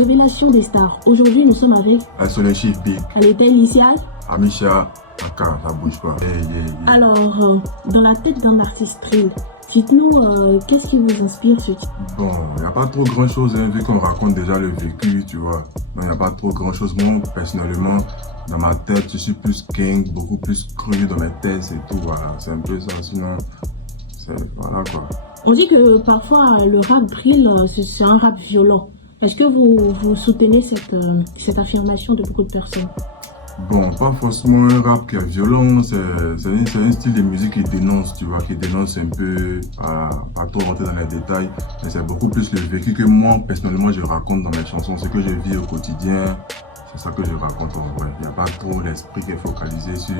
Révélation des stars. Aujourd'hui, nous sommes avec Soleil Big, à l'état initial. Amisha, Aka, ça bouge pas. Alors, dans la tête d'un artiste drill, dites-nous qu'est-ce qui vous inspire ce titre? Bon, il n'y a pas trop grand chose, hein, vu qu'on raconte déjà le vécu, tu vois. Il n'y a pas trop grand chose. Moi, personnellement, dans ma tête, je suis plus gang, beaucoup plus cru dans mes thèses et tout, voilà. C'est un peu ça, sinon, voilà quoi. On dit que parfois le rap drill, c'est un rap violent. Est-ce que vous soutenez cette affirmation de beaucoup de personnes? Bon, pas forcément un rap qui est violent, c'est un style de musique qui dénonce, tu vois, qui dénonce un peu, pas trop rentrer dans les détails, mais c'est beaucoup plus le vécu que moi, personnellement, je raconte dans mes chansons, ce que je vis au quotidien, c'est ça que je raconte en vrai. Il n'y a pas trop l'esprit qui est focalisé sur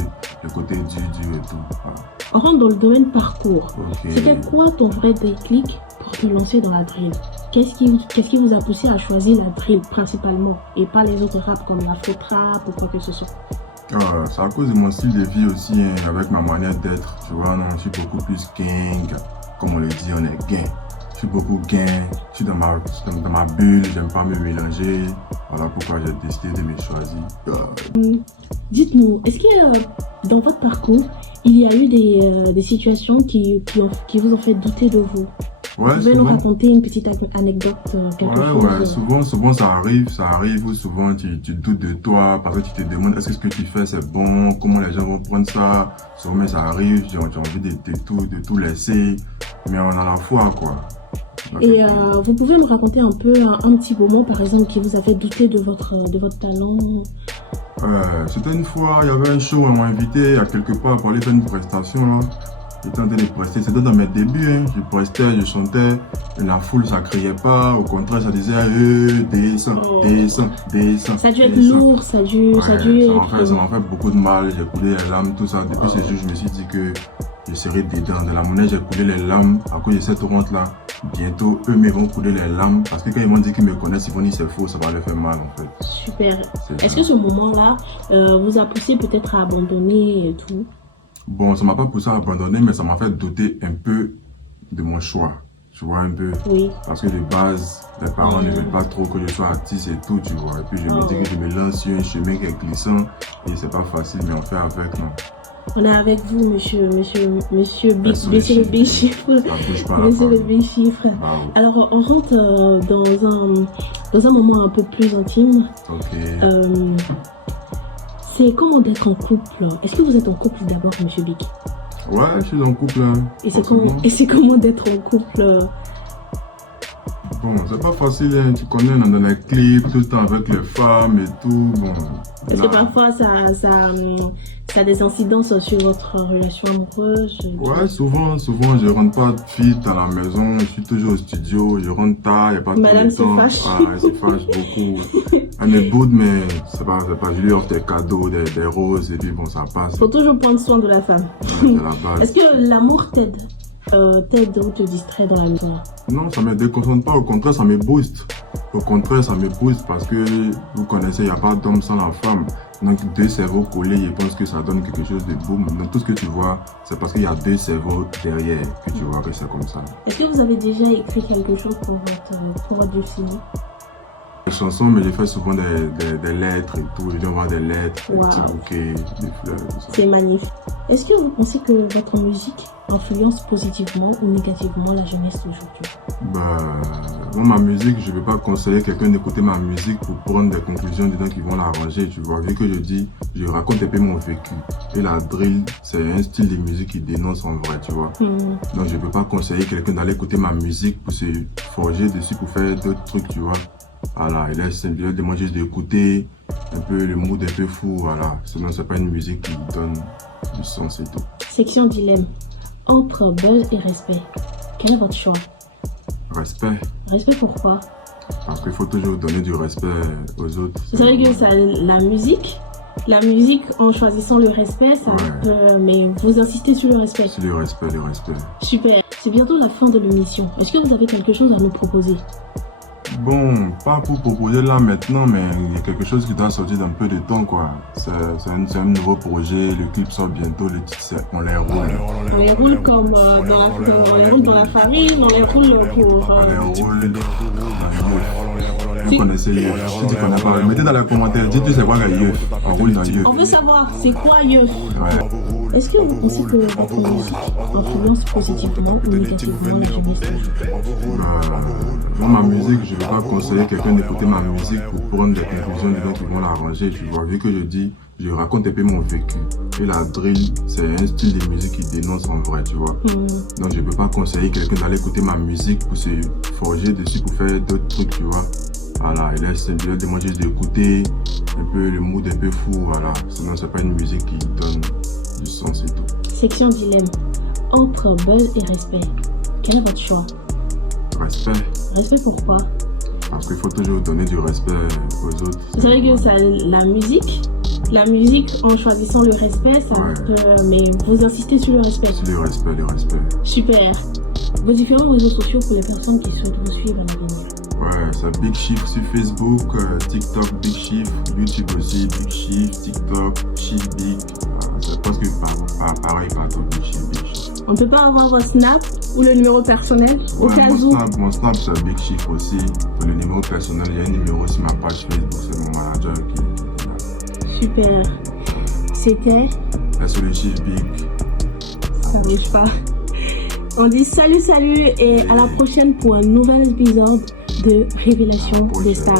le côté dur et tout. Voilà. On rentre dans le domaine parcours. Okay. C'était quoi ton vrai déclic pour te lancer dans la drill? Qu'est-ce qui vous a poussé à choisir la drill principalement et pas les autres raps comme l'afro-trap ou quoi que ce soit? C'est à cause de mon style de vie aussi, hein, avec ma manière d'être. Tu vois, non, je suis beaucoup plus gang, comme on le dit, on est gang. Je suis beaucoup gang, je suis dans ma bulle, j'aime pas me mélanger. Voilà pourquoi j'ai décidé de me choisir. Dites-nous, est-ce que dans votre parcours, il y a eu des situations qui vous ont fait douter de vous? Ouais, vous pouvez nous raconter une petite anecdote, quelque chose? Ouais, souvent ça arrive où souvent tu doutes de toi parce que tu te demandes est-ce que ce que tu fais c'est bon, comment les gens vont prendre ça. Souvent ça arrive, j'ai envie de tout laisser, mais on a la foi quoi. Et vous pouvez me raconter un peu un petit moment par exemple qui vous a fait douter de votre talent? C'était une fois, il y avait un show, on m'a invité à quelque part pour aller faire une prestation là. J'étais en train de prester, c'était dans mes débuts, hein. Je prestais, je chantais, et la foule ça criait pas, au contraire ça disait descends, descends, descends. Ça a dû être lourd, ça a dû ça m'a fait beaucoup de mal, j'ai coulé les larmes, tout ça. Depuis ce jour, je me suis dit que je serais dedans. Dans la monnaie, j'ai coulé les larmes à cause de cette honte là. Bientôt, eux vont couler les larmes parce que quand ils m'ont dit qu'ils me connaissent, ils vont dire c'est faux, ça va leur faire mal en fait. Super. Est-ce que ce moment-là vous a poussé peut-être à abandonner et tout? Bon, ça m'a pas poussé à abandonner, mais ça m'a fait douter un peu de mon choix. Tu vois un peu? Oui. Parce que de base, les parents ne veulent pas trop que je sois artiste et tout, tu vois. Et puis je me dis que je me lance sur un chemin qui est glissant et c'est pas facile, mais on fait avec, non. On est avec vous, monsieur Big, monsieur le Big Chiffre. Monsieur le Big Chiffre. Alors, on rentre dans un moment un peu plus intime. Ok. C'est comment d'être en couple? Est-ce que vous êtes en couple d'abord, monsieur Big? Ouais, je suis en couple. Hein, et c'est comment d'être en couple? Bon, c'est pas facile, hein. Tu connais, on est dans les clips, tout le temps avec les femmes et tout. Bon. Est-ce que parfois ça a des incidences sur votre relation amoureuse? Ouais, souvent, je rentre pas vite à la maison, je suis toujours au studio, je rentre tard, il n'y a pas Madame tout le temps. Madame se fâche. Elle se fâche beaucoup. Elle me boude, mais c'est pas, je lui offre des cadeaux, des roses, et puis bon, ça passe. Faut toujours prendre soin de la femme. C'est la base. Est-ce que l'amour t'aide ou te distrait dans la maison? Non, ça me déconcentre pas, au contraire, ça me booste. Au contraire, ça me booste parce que vous connaissez, il n'y a pas d'homme sans la femme. Donc deux cerveaux collés, je pense que ça donne quelque chose de beau. Donc tout ce que tu vois, c'est parce qu'il y a deux cerveaux derrière que tu vois que c'est comme ça. Est-ce que vous avez déjà écrit quelque chose pour votre dulcinée? Les chansons, mais je fais souvent des lettres et tout. Je viens voir des lettres, des petits bouquets, des fleurs. C'est magnifique. Est-ce que vous pensez que votre musique influence positivement ou négativement la jeunesse d'aujourd'hui? Moi, ma musique, je ne vais pas conseiller quelqu'un d'écouter ma musique pour prendre des conclusions dedans qui vont l'arranger, tu vois. Vu que je raconte un peu mon vécu. Et la drill, c'est un style de musique qui dénonce en vrai, tu vois. Donc, je ne peux pas conseiller quelqu'un d'aller écouter ma musique pour se forger dessus, pour faire d'autres trucs, tu vois. Voilà, il est demande juste d'écouter un peu le mood un peu fou, voilà. Sinon, c'est pas une musique qui donne du sens et tout. Section dilemme. Entre buzz et respect, quel est votre choix? Respect. Respect pourquoi? Parce qu'il faut toujours donner du respect aux autres. Vous savez que la musique, en choisissant le respect, ça peut... Mais vous insistez sur le respect. Sur le respect. Super. C'est bientôt la fin de l'émission. Est-ce que vous avez quelque chose à nous proposer? Bon, pas pour proposer là maintenant, mais il y a quelque chose qui doit sortir dans peu de temps, quoi. C'est un nouveau projet, le clip sort bientôt, le titre c'est On les roule. On les roule comme on les roule dans la farine, on les roule pour... On les roule dans Vous connaissez Yeuf. Si tu connais pas, mettez dans les commentaires. Dites tu sais quoi la Yeuf. On roule dans Yeuf. On veut savoir, c'est quoi Yeuf? Ouais. Est-ce que vous pensez que votre musique influence positivement ou négativement la jeunesse? Moi, ma musique, je ne vais pas conseiller quelqu'un d'écouter ma musique pour prendre des conclusions des gens qui vont l'arranger. Tu vois, vu que je raconte un peu mon vécu. Et la drill, c'est un style de musique qui dénonce en vrai, tu vois. Donc, je ne peux pas conseiller quelqu'un d'aller écouter ma musique pour se forger dessus, pour faire d'autres trucs, tu vois. Voilà, et là, c'est de moi juste d'écouter un peu le mood un peu fou, voilà. Sinon, c'est pas une musique qui donne du sens et tout. Section dilemme. Entre buzz et respect, quel est votre choix? Respect. Respect pourquoi? Parce qu'il faut toujours donner du respect aux autres. C'est vrai que ça, la musique, en choisissant le respect, ça peut, mais vous insistez sur le respect. C'est le respect, le respect. Super. Vos différents réseaux sociaux pour les personnes qui souhaitent vous suivre à l'avenir. Ouais, c'est Big Chief sur Facebook, TikTok Big Chief, YouTube aussi Big Chief, TikTok Chief Big. C'est presque pareil partout, Big Chief, Big Chief. On peut pas avoir votre Snap ou le numéro personnel au cas où? Mon Snap c'est Big Chief aussi. Pour le numéro personnel, il y a un numéro sur ma page Facebook, c'est mon manager qui. Super. C'était. C'est le Chief Big. Ça bouge pas. On dit salut et à la prochaine pour un nouvel épisode de Révélation des Stars.